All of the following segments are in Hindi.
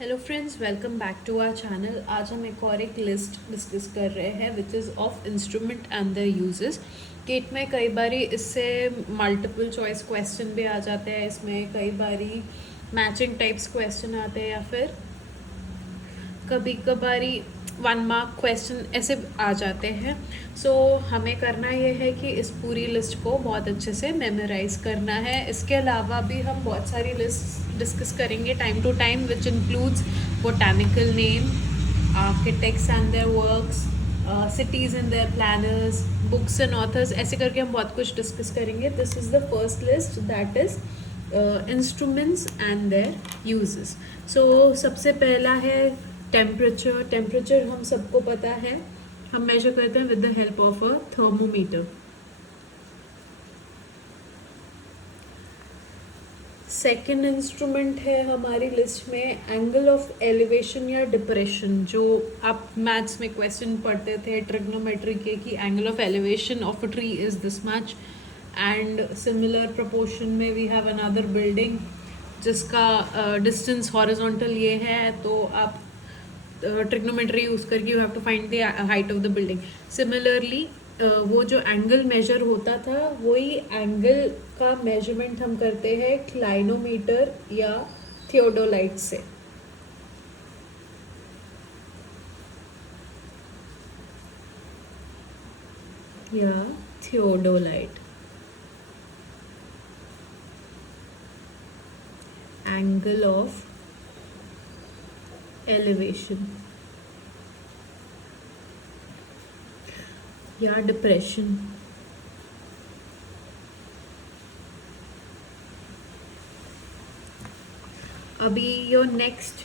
Hello friends, welcome back to our channel. आज हम एक लिस्ट डिस्कस कर रहे हैं which is of instrument and their uses. CAT में कई बारी इससे मल्टीपल चॉइस क्वेश्चन भी आ जाते हैं, इसमें कई बारी मैचिंग टाइप्स क्वेश्चन आते हैं या फिर कभी कभारी 1 मार्क क्वेश्चन ऐसे आ जाते हैं। सो हमें करना ये है कि इस पूरी लिस्ट को बहुत अच्छे से मेमोराइज करना है। इसके अलावा भी हम बहुत सारी लिस्ट डिस्कस करेंगे time to time which includes botanical name, architects and their works, cities and their planners, books and authors, ऐसे करके हम बहुत कुछ डिस्कस करेंगे। This is the first list that is instruments and their uses. So सबसे पहला है टेम्परेचर। टेम्परेचर हम सबको पता है, हम मेजर करते हैं with the help of a thermometer. Second instrument है हमारी लिस्ट में एंगल ऑफ एलिवेशन या डिप्रेशन। जो आप मैथ्स में क्वेश्चन पढ़ते थे ट्रिग्नोमेट्री के कि angle of elevation of a tree is this much and similar proportion में वी हैव अनदर बिल्डिंग जिसका डिस्टेंस हॉरिजॉन्टल ये है, तो आप ट्रिग्नोमेट्री यूज़ करके you have to find the height of the building. Similarly वो जो एंगल मेजर होता था वही एंगल का मेजरमेंट हम करते हैं क्लाइनोमीटर या थियोडोलाइट से। या थियोडोलाइट एंगल ऑफ एलिवेशन या डिप्रेशन। अभी your next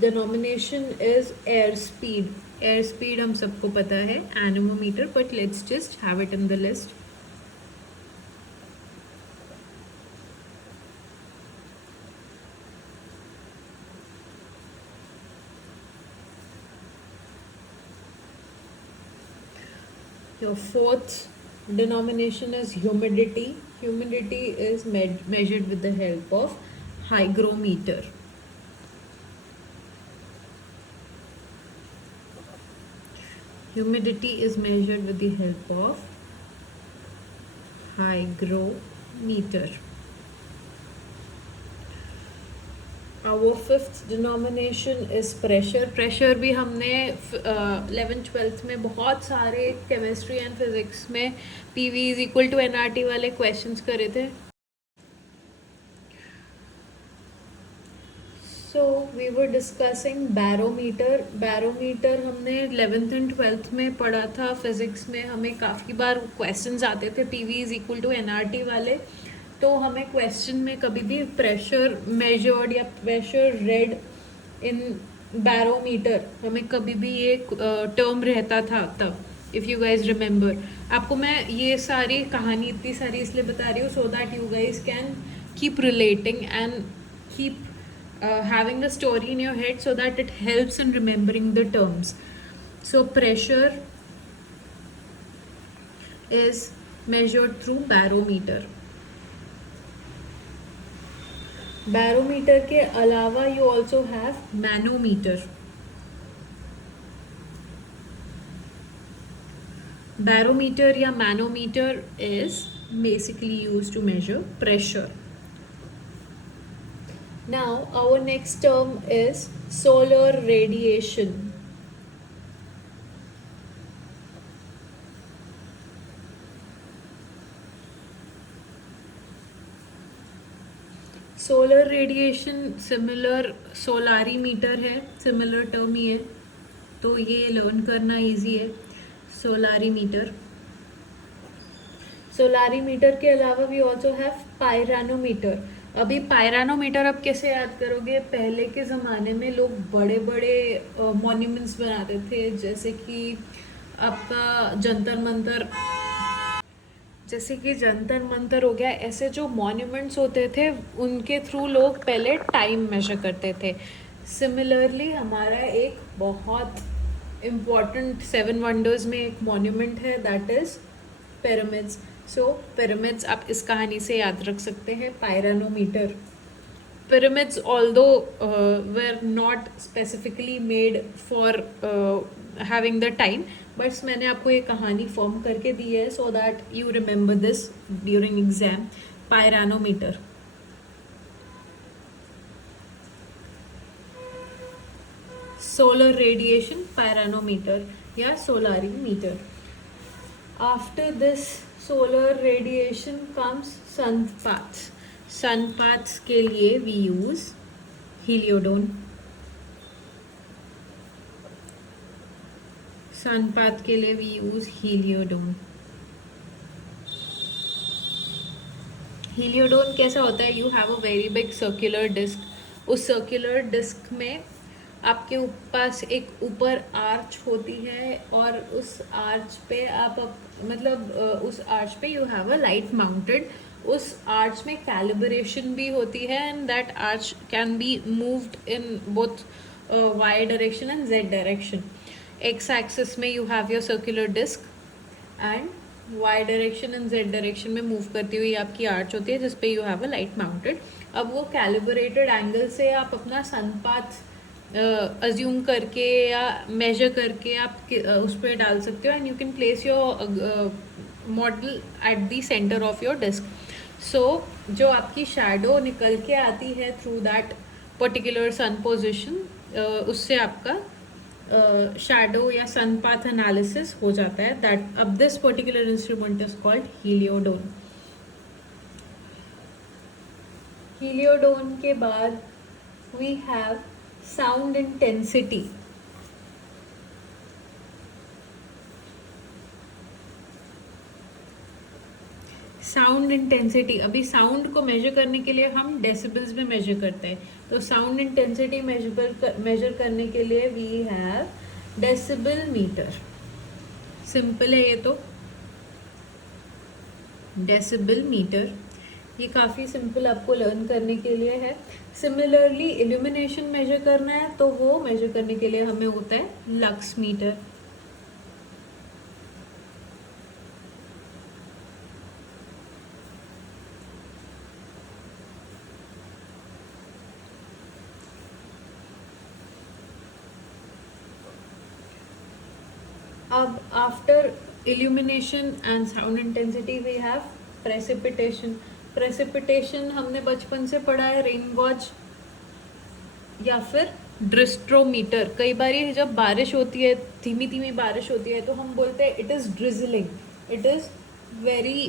denomination is air speed. Air speed हम सबको पता है nanometre, but let's just have it in the list. Your fourth denomination is humidity. Humidity is measured with the help of hygrometer. Humidity is measured with the help of hygrometer. Our fifth denomination is pressure. Pressure भी हमने 11th-12th में बहुत सारे केमिस्ट्री एंड फिजिक्स में PV is equal to NRT वाले क्वेश्चंस करे थे। So we were discussing barometer. Barometer हमने 11th एंड 12th में पढ़ा था फिजिक्स में। हमें काफ़ी बार क्वेश्चंस आते थे PV is equal to NRT वाले, तो हमें क्वेश्चन में कभी भी प्रेशर मेजर्ड या प्रेशर रेड इन बैरोमीटर हमें कभी भी ये टर्म रहता था तब, इफ़ यू गाइज रिमेंबर। आपको मैं ये सारी कहानी इतनी सारी इसलिए बता रही हूँ सो that you guys can keep relating and keep having the story in your head so that it helps in remembering the terms. So pressure is measured through barometer. Barometer के अलावा you also have manometer. Barometer या manometer is basically used to measure pressure. Now our next term is solar radiation. Solar radiation similar solarimeter है, सिमिलर टर्म ही है, तो ये लर्न करना इजी है। सोलारीमीटर। सोलारीमीटर के अलावा वी ऑल्सो हैव पायरानोमीटर। अभी पायरानोमीटर आप कैसे याद करोगे? पहले के ज़माने में लोग बड़े बड़े मॉन्यूमेंट्स बनाते थे, जैसे कि आपका जंतर मंतर हो गया। ऐसे जो मॉन्यूमेंट्स होते थे उनके थ्रू लोग पहले टाइम मेजर करते थे। सिमिलरली हमारा एक बहुत इम्पॉर्टेंट 7 वंडर्स में एक मॉन्यूमेंट है that is pyramids. So pyramids आप इस कहानी से याद रख सकते हैं, पायरानोमीटर। pyramids, although were not specifically made for having the time, but मैंने आपको ये कहानी फॉर्म करके दी है so that you remember this during exam. Pyranometer. Solar radiation pyranometer या solarimeter. After this solar radiation comes sun paths. Sun paths के लिए we use heliodon. Sun path के लिए वी यूज हीलियोडोन. हीलियोडोन कैसा होता है? You have a very big circular disc. उस सर्कुलर डिस्क में आपके पास एक ऊपर आर्च होती है और उस आर्च पे मतलब उस आर्च पे you have a light mounted. उस आर्च में कैलिब्रेशन भी होती है and that arch can be moved in both Y direction and Z direction. X axis में you have your circular disc and Y direction and Z direction में मूव करती हुई आपकी आर्च होती है जिसपे you have a light mounted. अब वो कैलिब्रेटेड एंगल से आप अपना सनपाथ अज्यूम करके या मेजर करके आप उस पर डाल सकते हो and you can place your model at the centre of your disc. So जो आपकी शैडो निकल के आती है through that particular sun position, उससे आपका शैडो या सन पाथ एनालिसिस हो जाता है. दैट अब this particular instrument is called heliodon. Heliodon के बाद we have sound intensity. Sound intensity, अभी साउंड को मेजर करने के लिए हम डेसिबल्स में मेजर करते हैं. तो साउंड इंटेंसिटी मेजर करने के लिए we have decibel meter. Simple है ये तो, डेसिबल मीटर. ये काफ़ी सिंपल आपको लर्न करने के लिए है. सिमिलरली इल्यूमिनेशन मेजर करना है तो वो मेजर करने के लिए हमें होता है लक्स मीटर. अब after illumination and sound intensity we have precipitation. precipitation हमने बचपन से पढ़ा है, रेन गॉज या फिर ड्रिस्ट्रोमीटर. कई बार जब बारिश होती है, धीमी धीमी बारिश होती है, तो हम बोलते हैं it is drizzling, it is very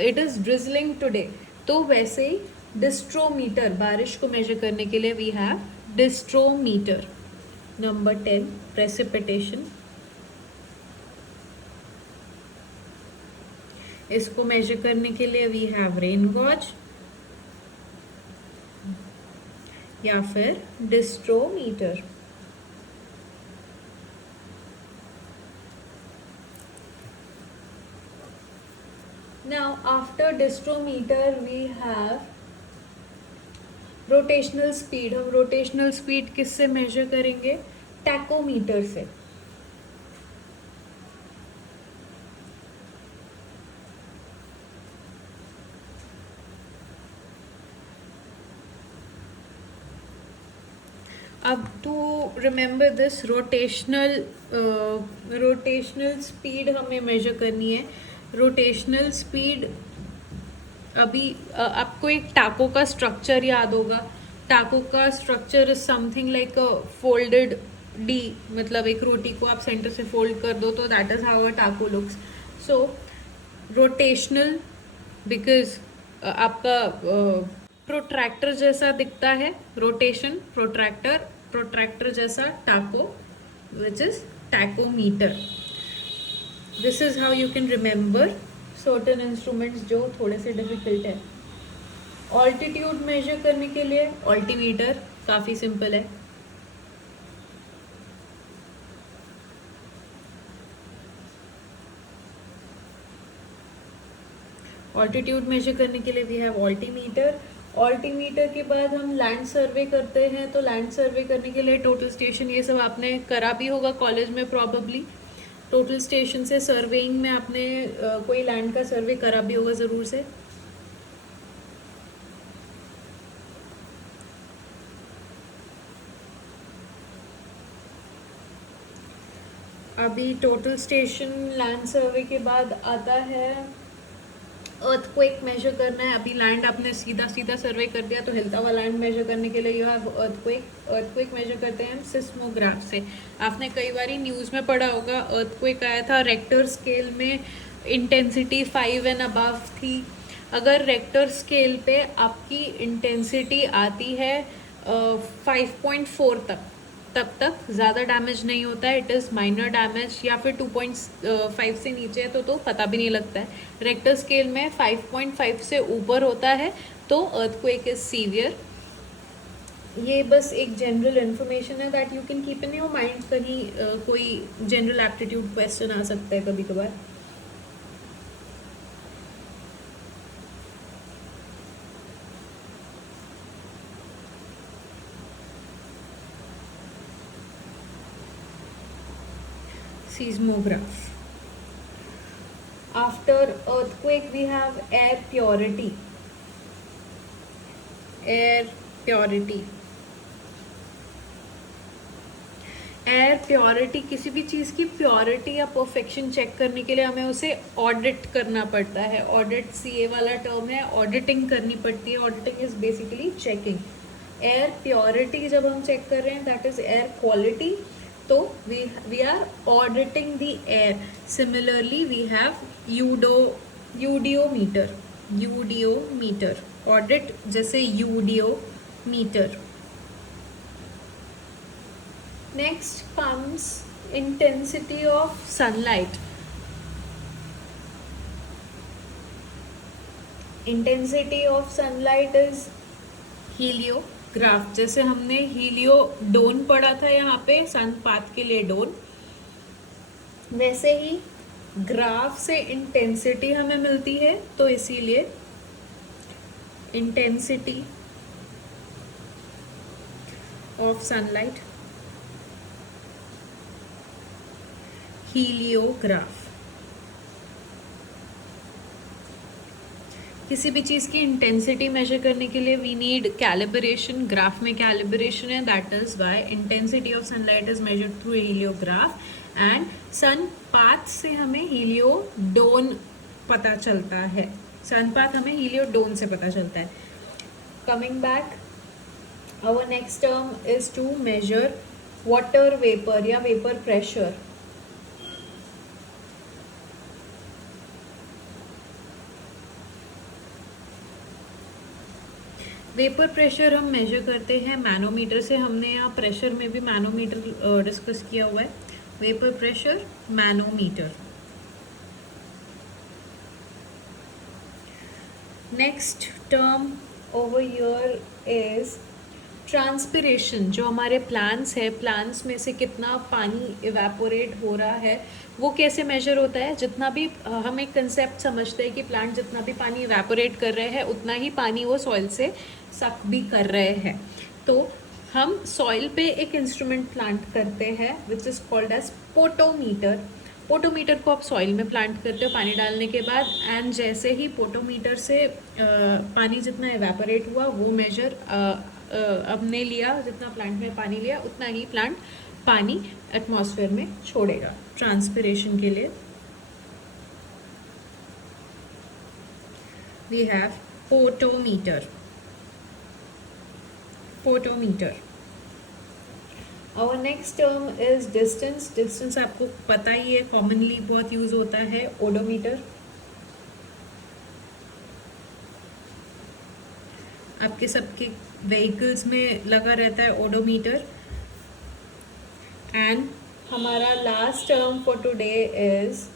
it is drizzling today. तो वैसे ही डिस्ट्रोमीटर, बारिश को मेजर करने के लिए we have disdrometer. Number 10 precipitation. इसको मेजर करने के लिए वी हैव रेन गॉज या फिर disdrometer. Now after disdrometer we have rotational speed. हम रोटेशनल स्पीड किससे मेजर करेंगे? टैकोमीटर से. अब to remember this rotational speed हमें मेजर करनी है. रोटेशनल स्पीड, अभी आपको एक टाको का स्ट्रक्चर याद होगा. टाको का structure is something like a folded D. मतलब एक रोटी को आप सेंटर से फोल्ड कर दो तो दैट इज हाउ अ टाको लुक्स. सो रोटेशनल बिकॉज आपका प्रोट्रैक्टर जैसा दिखता है रोटेशन, प्रोट्रैक्टर जैसा टाको, which is tachometer. This is how you can remember certain instruments जो थोड़े से डिफिकल्ट है. ऑल्टीट्यूड मेजर करने के लिए ऑल्टीमीटर काफ़ी सिंपल है. ऑल्टीट्यूड मेजर करने के लिए वी हैव ऑल्टीमीटर. ऑल्टीमीटर के बाद हम लैंड सर्वे करते हैं. तो लैंड सर्वे करने के लिए टोटल स्टेशन, ये सब आपने करा भी होगा कॉलेज में प्रॉबेबली. टोटल स्टेशन से सर्वेइंग में आपने कोई लैंड का सर्वे करा भी होगा ज़रूर से. अभी टोटल स्टेशन लैंड सर्वे के बाद आता है अर्थक्वेक मेजर करना है। अभी लैंड आपने सीधा सीधा सर्वे कर दिया तो हिलता हुआ लैंड मेजर करने के लिए यू हैव अर्थक्वेक मेजर करते हैं सिस्मोग्राफ से। आपने कई बार न्यूज़ में पढ़ा होगा, अर्थक्वेक आया था रेक्टर स्केल में, इंटेंसिटी 5 एंड अबव थी। अगर रेक्टर स्केल पे आपकी इंटेंसिटी आती है 5.4 तब तक ज़्यादा डैमेज नहीं होता है, इट इज़ माइनर डैमेज। या फिर 2.5 से नीचे है तो पता भी नहीं लगता है। रेक्टर स्केल में 5.5 से ऊपर होता है तो अर्थक्वेक इज सीवियर। ये बस एक जनरल इन्फॉर्मेशन है that you can keep in your mind. कहीं कोई जनरल एप्टीट्यूड क्वेश्चन आ सकता है कभी कभार। Seismograph. After earthquake we have air purity. Air purity. Air purity, किसी भी चीज़ की प्योरिटी या परफेक्शन चेक करने के लिए हमें उसे ऑडिट करना पड़ता है। ऑडिट सीए वाला टर्म है, ऑडिटिंग करनी पड़ती है। Auditing is basically checking. Air purity जब हम चेक कर रहे हैं दैट इज एयर क्वालिटी, तो we are auditing the air. Similarly we have eudiometer audit, जैसे eudiometer. Next comes intensity of sunlight. Intensity of sunlight is heliograph। जैसे हमने हीलियोडोन पढ़ा था यहाँ पे सनपात के लिए डोन, वैसे ही ग्राफ से इंटेंसिटी हमें मिलती है, तो इसीलिए इंटेंसिटी ऑफ सनलाइट हीलियोग्राफ। किसी भी चीज़ की इंटेंसिटी मेजर करने के लिए वी नीड कैलिब्रेशन। ग्राफ में कैलिब्रेशन है, that is why intensity of sunlight is measured through heliograph. And sun path से हमें हीलियोडोन पता चलता है। सनपाथ हमें हीलियोडोन से पता चलता है। Coming back, our next term is to measure water vapour या वेपर प्रेशर। वेपर प्रेशर हम मेजर करते हैं मैनोमीटर से। हमने यहाँ प्रेशर में भी मैनोमीटर डिस्कस किया हुआ है। Vapour pressure manometer. Next term over here is transpiration. जो हमारे प्लांट्स है, प्लांट्स में से कितना पानी इवेपोरेट हो रहा है वो कैसे मेजर होता है। जितना भी हम एक कंसेप्ट समझते हैं कि प्लांट जितना भी पानी इवेपोरेट कर रहे हैं उतना ही पानी वो सॉइल से सक भी कर रहे हैं। तो हम सॉइल पे एक इंस्ट्रूमेंट प्लांट करते हैं which is called as potometer. Potometer को आप सॉइल में प्लांट करते हो पानी डालने के बाद, एंड जैसे ही पोटोमीटर से पानी जितना इवेपोरेट हुआ वो मेजर हमने लिया, जितना प्लांट में पानी लिया उतना ही प्लांट पानी एटमॉस्फेयर में छोड़ेगा ट्रांसपिरेशन के लिए। We have potometer. Our next term is distance. Distance आपको पता ही है, कॉमनली बहुत यूज होता है ओडोमीटर। आपके सबके व्हीकल्स में लगा रहता है ओडोमीटर। एंड हमारा last term for today is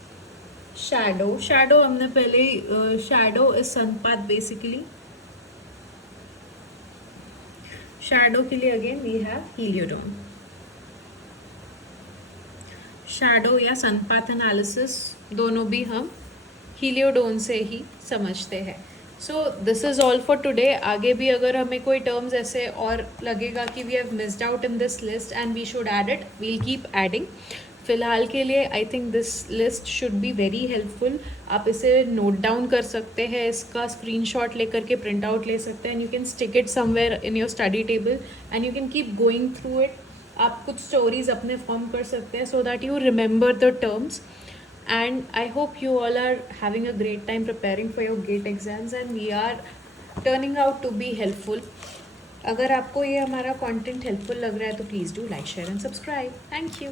shadow. Shadow हमने पहले, शैडो इज सनपाथ बेसिकली। शैडो के लिए अगेन वी हैव हीलियोडोन। शैडो या सनपाथ एनालिसिस दोनों भी हम हीलियोडोन से ही समझते हैं। So this is all for today. आगे भी अगर हमें कोई टर्म्स ऐसे और लगेगा कि we have missed out in this list and we should add it, we'll keep adding. फ़िलहाल के लिए I think this list should be very helpful. आप इसे नोट डाउन कर सकते हैं, इसका स्क्रीनशॉट लेकर के प्रिंट आउट ले सकते हैं, and you can stick it somewhere in your study table and you can keep going through it. आप कुछ स्टोरीज अपने फॉर्म कर सकते हैं सो that you remember the terms. And I hope you all are having a great time preparing for your GATE exams and we are turning out to be helpful. अगर आपको ये हमारा कंटेंट हेल्पफुल लग रहा है तो please do like share and subscribe. Thank you.